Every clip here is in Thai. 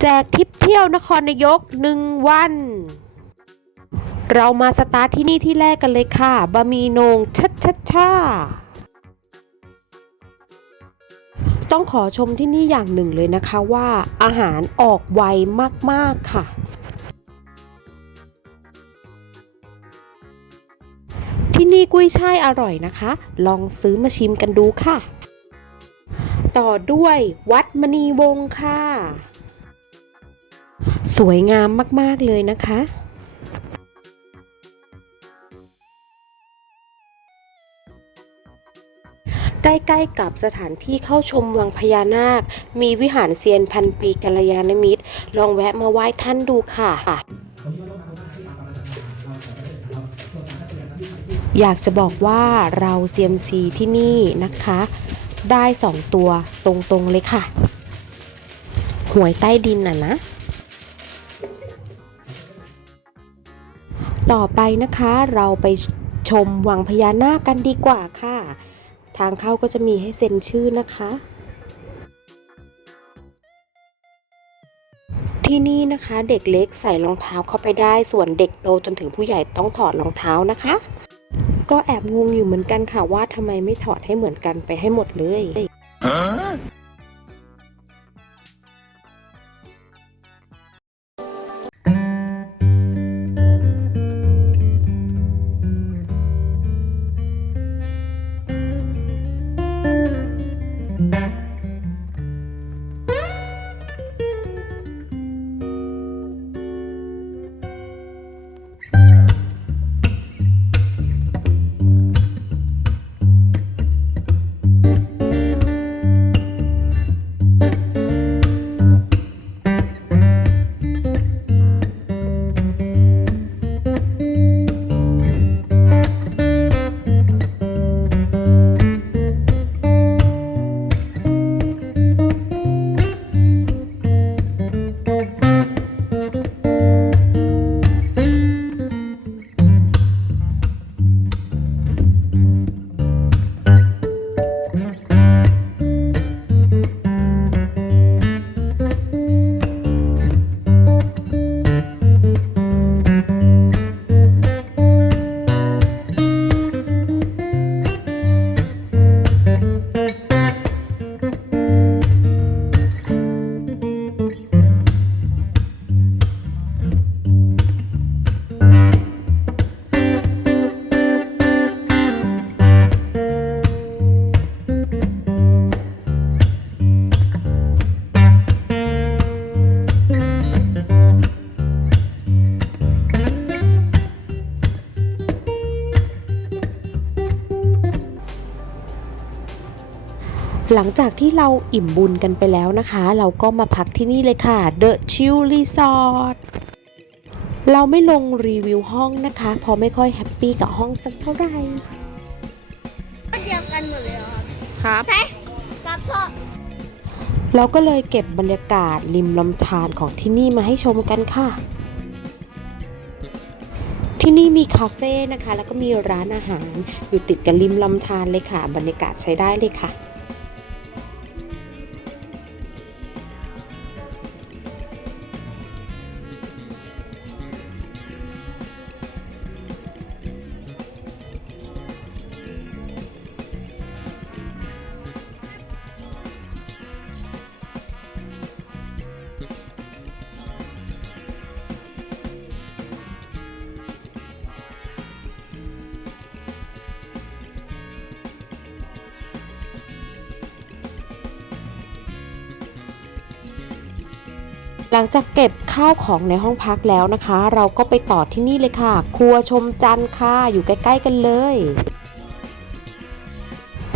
แจกทริปเที่ยวนครนายกหนึ่งวัน เรามาสตาร์ทที่นี่ที่แรกกันเลยค่ะบะหมี่นงชัดชัดช่าต้องขอชมที่นี่อย่างหนึ่งเลยนะคะว่าอาหารออกไวมาก ๆ ค่ะ ที่นี่กุ้ยช่ายอร่อยนะคะ ลองซื้อมาชิมกันดูค่ะ ต่อด้วยวัดมณีวงศ์ค่ะ สวยงามมาก ๆ เลยนะคะ ใกล้ ๆ กับสถานที่เข้าชมวังพญานาค มีวิหารเซียนพันปีกัลยาณมิตร ลองแวะมาไหว้ท่านดูค่ะอยากจะบอกว่าเราเซียมซีที่นี่นะคะ ได้2ตัวตรงๆเลยค่ะ หวยใต้ดินอะนะ ต่อไปนะคะเราไปชมวังพญานาคกันดีกว่าค่ะ ทางเข้าก็จะมีให้เซ็นชื่อนะคะ ที่นี่นะคะเด็กเล็กใส่รองเท้าเข้าไปได้ ส่วนเด็กโตจนถึงผู้ใหญ่ต้องถอดรองเท้านะคะ ก็แอบงงอยู่เหมือนกันค่ะว่าทำไมไม่ถอดให้เหมือนกันไปให้หมดเลย หลังจากที่เราอิ่มบุญกันไปแล้วนะคะ เราก็มาพักที่นี่เลยค่ะ The Chill Resort เราไม่ลงรีวิวห้องนะคะ เพราะไม่ค่อยแฮปปี้กับห้องสักเท่าไหร่เดียวกันหมดเลยเหรอครับครับใช่กับพ่อเราก็เลยเก็บบรรยากาศริมลำธารของที่นี่มาให้ชมกันค่ะ ที่นี่มีคาเฟ่นะคะ แล้วก็มีร้านอาหารอยู่ติดกับริมลำธารเลยค่ะ บรรยากาศใช้ได้เลยค่ะ หลังจากเก็บข้าวของในห้องพักแล้วนะคะ เราก็ไปต่อที่นี่เลยค่ะ ครัวชมจันทร์ค่ะ อยู่ใกล้ ๆ กันเลย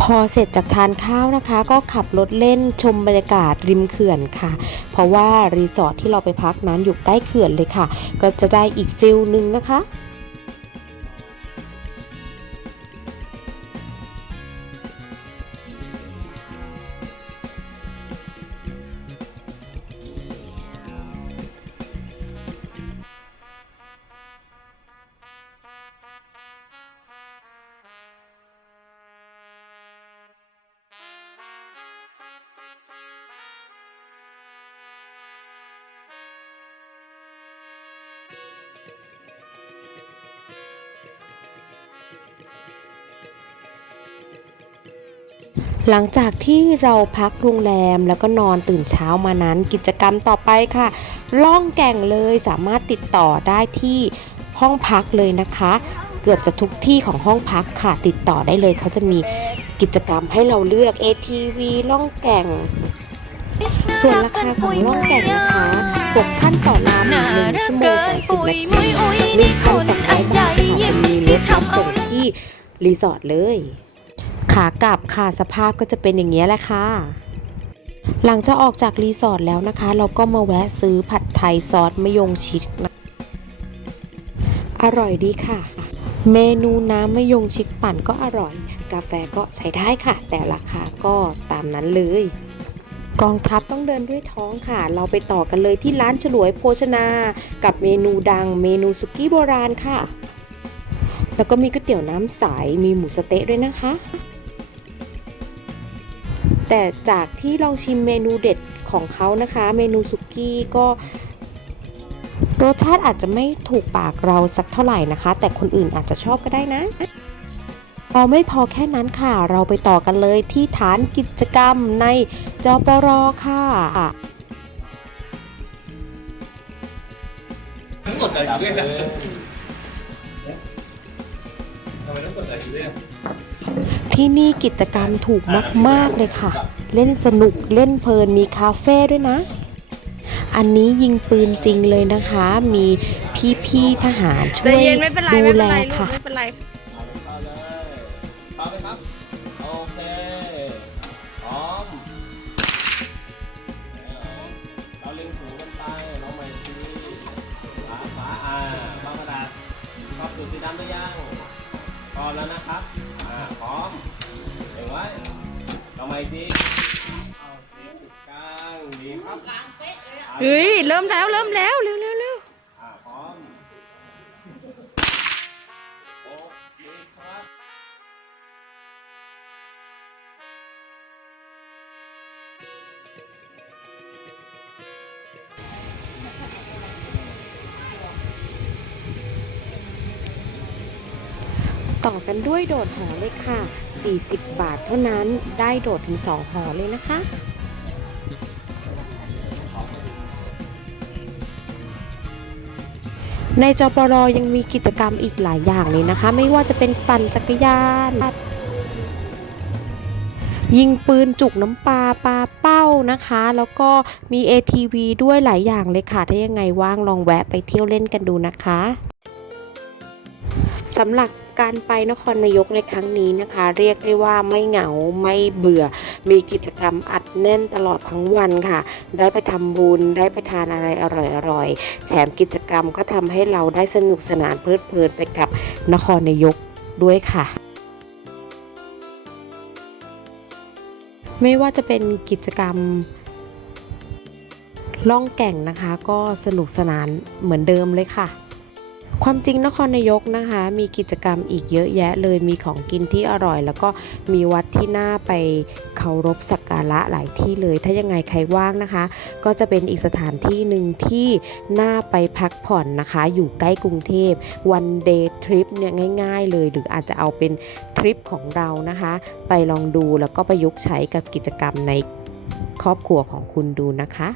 พอเสร็จจากทานข้าวนะคะ ก็ขับรถเล่นชมบรรยากาศริมเขื่อนค่ะ เพราะว่ารีสอร์ทที่เราไปพักนั้นอยู่ใกล้เขื่อนเลยค่ะ ก็จะได้อีกฟิลหนึ่งนะคะ หลังจากที่เราพักโรงแรมแล้วก็นอนตื่นเช้ามานั้น กิจกรรมต่อไปค่ะ ล่องแก่งเลยสามารถติดต่อได้ที่ห้องพักเลยนะคะ เกือบจะทุกที่ของห้องพักค่ะ ติดต่อได้เลย เขาจะมีกิจกรรมให้เราเลือก ATV ล่องแก่ง ส่วนราคาของล่องแก่งนะคะ6ท่านต่อลำน่าหนึ่งรักชั่วโมเกิงน30ปุยนาทีมุยอุยหนึ่นี่งคพันนสองร้อัอยนใหบาญ่ทค่ะยิ้จะมมีรที่ถรับทำเอาส่งที่รีสอร์ทเลย ขากลับค่ะสภาพก็จะเป็นอย่างนี้แหละค่ะ หลังจากออกจากรีสอร์ทแล้วนะคะ เราก็มาแวะซื้อผัดไทยซอสมะยงชิดนะอร่อยดีค่ะ เมนูน้ำมะยงชิดปั่นก็อร่อย กาแฟก็ใช้ได้ค่ะ แต่ราคาก็ตามนั้นเลย กองทัพต้องเดินด้วยท้องค่ะ เราไปต่อกันเลยที่ร้านฉลวยโภชนา กับเมนูดังเมนูสุกี้โบราณค่ะ แล้วก็มีก๋วยเตี๋ยวน้ำใสมีหมูสะเต๊ะด้วยนะคะ แต่จากที่ลองชิมเมนูเด็ดของเขานะคะ เมนูสุกี้ก็รสชาติอาจจะไม่ถูกปากเราสักเท่าไหร่นะคะ แต่คนอื่นอาจจะชอบก็ได้นะพอไม่พอแค่นั้นค่ะ เราไปต่อกันเลยที่ฐานกิจกรรมในจปรค่ะทั้งหมดอะไรอค่ะ ที่นี่กิจกรรมถูกมาก ๆ เลยค่ะ เล่นสนุกเล่นเพลินมีคาเฟ่ด้วยนะ อันนี้ยิงปืนจริงเลยนะคะ มีพี่ๆทหารช่ใจวยเย็นไม่เป็นไรดูไม่เป็นแลไรลูกค่ะไม่เป็นไรเอาเลยเข้าเลยเข้าไปครับโอเคพร้อมเราเล็งถูกันไปน้องใหม่ทีขวาขวาอ่าบ้างกระดาษชอบจุดสีดำหรือยังพร้ อมแล้วนะครับ อ่า พร้อมเห็นไว้น้องใหม่ทีเอาสีกลางดีครับ เฮ้ย เริ่มแล้ว เริ่มแล้ว เร็วเร็ว ต่อกันด้วยโดดหอเลยค่ะ 40 บาทเท่านั้นได้โดดถึง 2 หอเลยนะคะในจปรยังมีกิจกรรมอีกหลายอย่างเลยนะคะ ไม่ว่าจะเป็นปั่นจักรยาน ยิงปืนจุกน้ำปลาปลาเป้านะคะ แล้วก็มี ATV ด้วยหลายอย่างเลยค่ะ ถ้ายังไงว่างลองแวะไปเที่ยวเล่นกันดูนะคะสำหรับ การไปนครนายกในครั้งนี้นะคะ เรียกได้ว่าไม่เหงาไม่เบื่อ มีกิจกรรมอัดแน่นตลอดทั้งวันค่ะ ได้ไปทำบุญได้ไปทานอะไรอร่อยๆแถมกิจกรรมก็ทำให้เราได้สนุกสนานเพลิดเพลินไปกับนครนายกด้วยค่ะไม่ว่าจะเป็นกิจกรรมล่องแก่งนะคะ ก็สนุกสนานเหมือนเดิมเลยค่ะ ความจริงนครนายกนะคะ มีกิจกรรมอีกเยอะแยะเลยมีของกินที่อร่อย แล้วก็มีวัดที่น่าไปเคารพสักการะหลายที่เลย ถ้ายังไงใครว่างนะคะ ก็จะเป็นอีกสถานที่หนึ่งที่น่าไปพักผ่อนนะคะ อยู่ใกล้กรุงเทพวันเดย์ทริปเนี่ยง่าย ๆ เลย หรืออาจจะเอาเป็นทริปของเรานะคะ ไปลองดูแล้วก็ประยุกต์ใช้กับกิจกรรมในครอบครัวของคุณดูนะคะ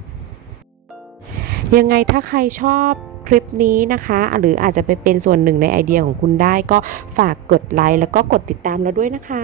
ยังไงถ้าใครชอบ คลิปนี้นะคะ หรืออาจจะไปเป็นส่วนหนึ่งในไอเดียของคุณได้ ก็ฝากกดไลค์แล้วก็กดติดตามเราด้วยนะคะ